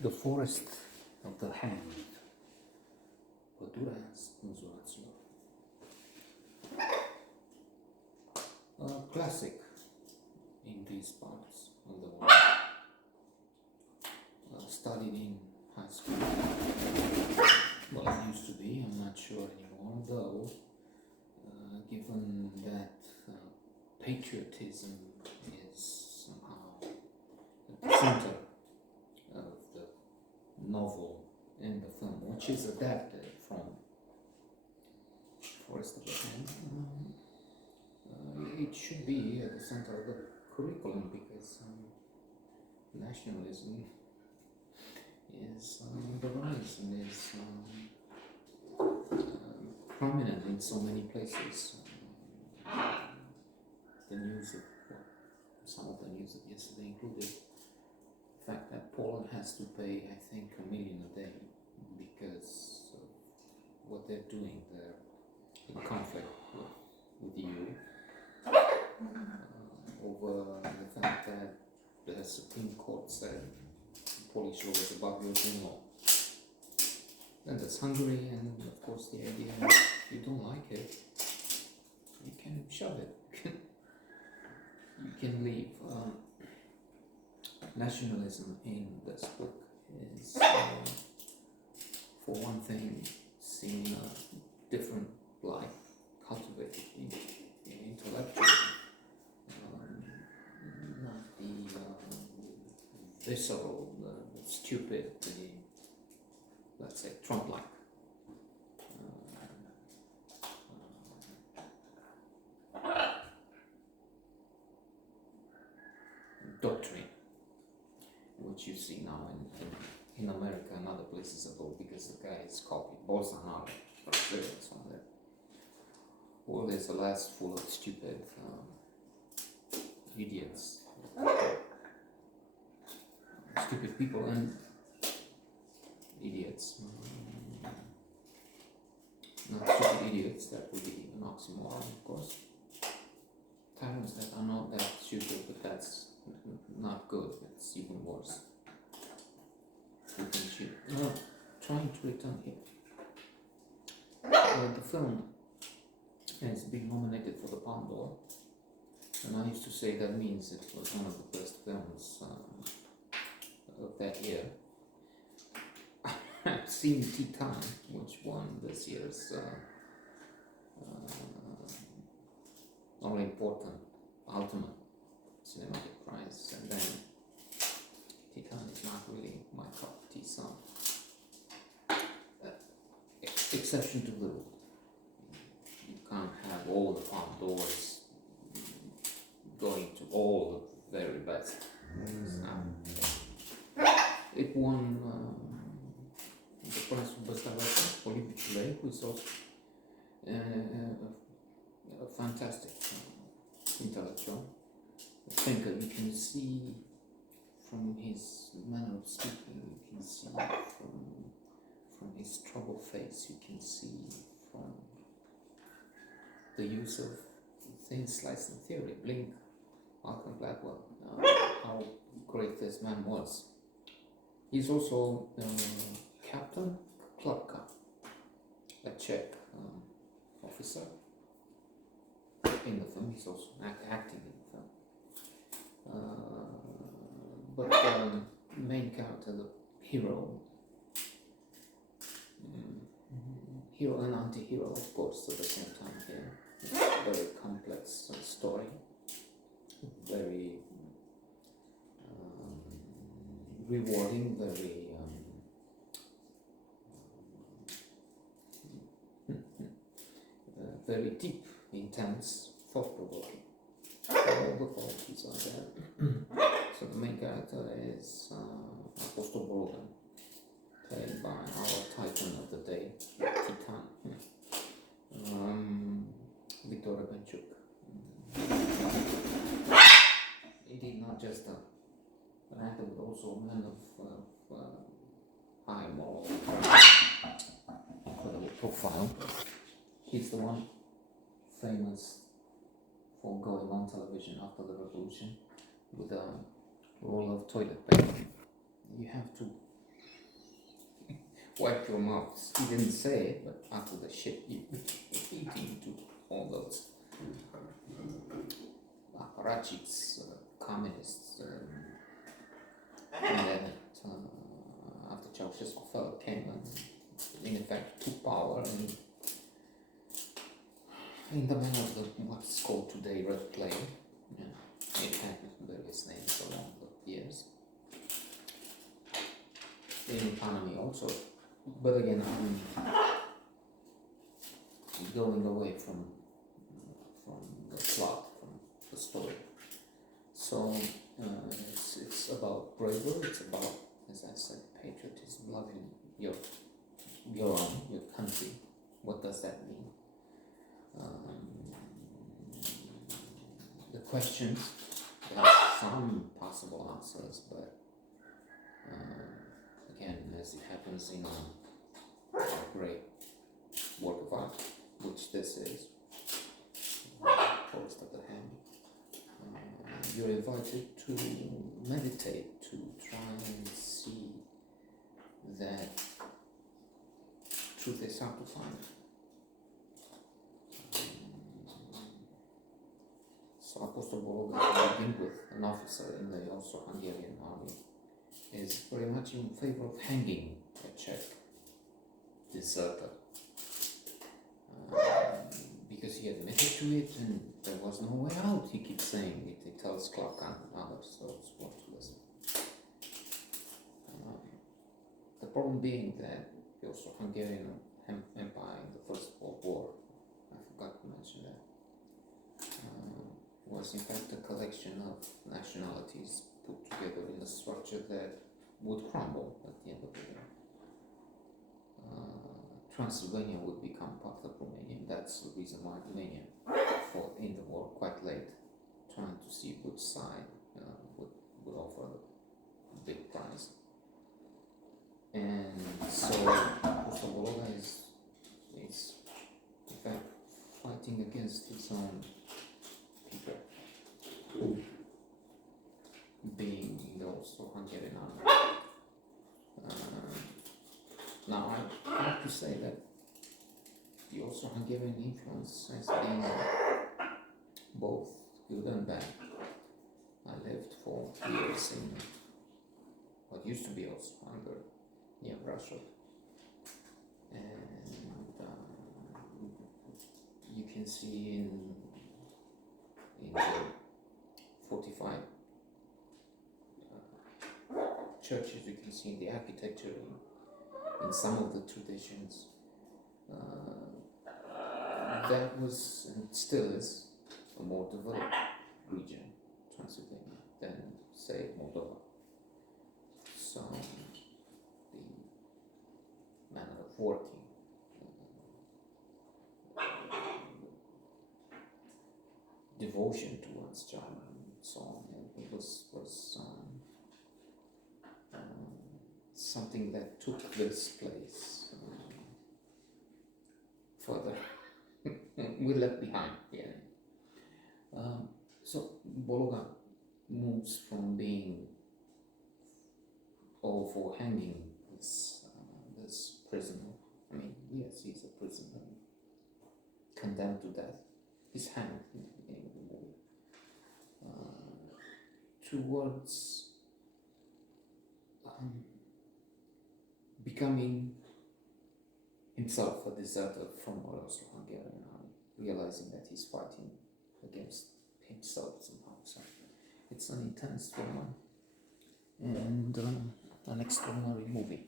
The Forest of the Hand, Padurea, Spanzuratilor. A classic in these parts of the world. Studied in high school. Well, it used to be, I'm not sure anymore, though, given that patriotism is somehow at the center of the novel and the film, which is adapted from Forest of the Hand. It should be at the center of the curriculum because nationalism is on the rise and is prominent in so many places. The news of some of the news of yesterday included the fact that Poland has to pay, I think, $1 million a day because of what they're doing there in conflict with the EU over the fact that the Supreme Court said Polish law is above European law. Then there's Hungary, and of course the idea is if you don't like it, you can shove it. You can leave. Nationalism in this book is, for one thing, seen in a different light, cultivated intellectually, not the visceral, the stupid, let's say Trump-like. Doctrine, which you see now in America and other places abroad, because the guy is copied. Bolsonaro, for instance, on there. Well, there's a last full of stupid idiots, stupid people and idiots. Not stupid idiots, that would be an oxymoron, of course. Tyrants that are not that stupid, but that's not good, it's even worse. Trying to return here. The film has been nominated for the Palme d'Or, and I used to say that means it was one of the best films of that year. I've seen Titan, which won this year's only important ultimate cinematic prize, and then Titan is not really my cup of tea, so exception to the rule. You can't have all the Palme d'Ors going to all the very best. It won the prize for best director for Padurea, who is also a fantastic intellectual thinker. You can see from his manner of speaking, you can see from his troubled face, you can see from the use of thin slicing theory, Blink, Malcolm Gladwell, how great this man was. He's also Captain Klapka, a Czech officer in the film. He's also acting in the film. But the main character, the hero, hero and anti-hero, of course, at the same time here. It's a very complex story, very rewarding, very deep, intense, thought-provoking. All the qualities are there. So the main character is Apostle Brogan, played by our titan of the day, Titan, Victor Benchuk. Indeed, not just an actor, but also a man of high moral profile. He's the one famous for going on television after the revolution with a roll of toilet paper. You have to wipe your mouth. He didn't say it, but after the shit you eating to all those apparatchiks, communists, and then after Ceausescu fell, came and in effect took power and in the manner of the what's called today red plague. Yeah, it had various names along the years. In economy also, but again, going away from the plot, from the story. So it's about bravery. It's about, as I said, patriotism, loving your own, your country. What does that mean? The questions, there are some possible answers, but again, as it happens in a great work of art, which this is, Forest of the Hand, you're invited to meditate, to try and see that truth is hard to find. So Apostle Bologa, to begin with, an officer in the Austro-Hungarian army, is very much in favor of hanging a Czech deserter, because he admitted to it and there was no way out. He keeps saying it. He tells Clark and others what to listen. The problem being that the Austro-Hungarian Empire in the First World War, I forgot to mention that, was in fact a collection of nationalities put together in a structure that would crumble at the end of the war. Transylvania would become part of Romania, and that's the reason why Romania fought in the war quite late, trying to see which side would offer the big prize. And so Bologa is in fact fighting against his own people, being in the Austro-Hungarian army. Now I have to say that the Austro-Hungarian influence has been both good and bad. I lived for years in what used to be Austro-Hungary, near Russia, and you can see in the fortified churches, you can see in the architecture, in some of the traditions, that was and still is a more developed region, Transylvania, than say Moldova. So the manner of working, devotion towards China and so on, it was something that took this place further. We left behind, yeah. So Bologa moves from being all for hanging this prisoner. I mean, yes, he's a prisoner, condemned to death. He's hanged in the beginning of the movie. Towards becoming himself a deserter from the Austro-Hungarian army, realizing that he's fighting against himself somehow. So it's an intense drama and an extraordinary movie.